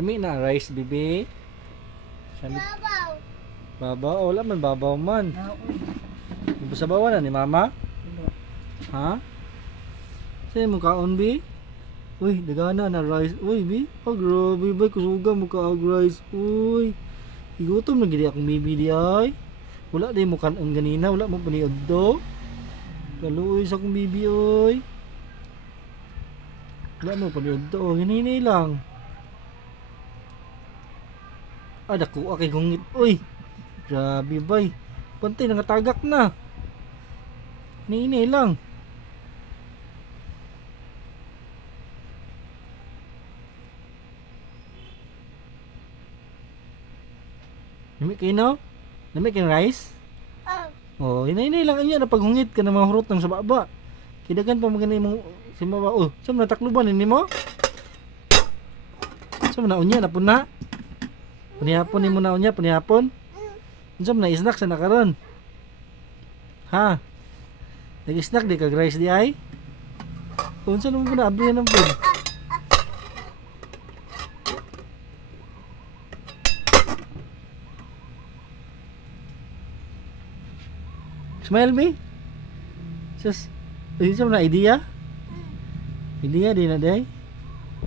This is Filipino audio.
Lami na rice bibi. Sabi, Babaw. babaw, wala man babaw man. Naon. Sabawan na ni mama? Tulo. Ha? Sa'yo mo kaon bi? Uy, dagana na rice. Uy bi, oh grabe ba, kusuga mo ka og rice. Uy, igutom na gidi akong bibi di ay. Wala di mo kanon ganina, wala mo paniod do. Kaluoy sa akong bibi oy. Wala mo paniod do, hinini lang. Ah, dako kay gungit. Uy, grabe bay. Pantay nangatagak na. Hinini lang. Nami kayo no? Nami kayo rice? Oh, hinay-hinay lang niya na paghungit ka na mahurot ng sa baba. Kidagan pa magana imong si baba. Oh, sa man takluban ni mo? Sa man unya na puna? Panihapon nimo na unya, panihapon? Unsa man na snack sa nakaron? Ha? Nag-snack di kag rice di ay? Unsa naman ko na abrihan ng food? Smile me. Sus. Unsa man na idea? Idea di na day?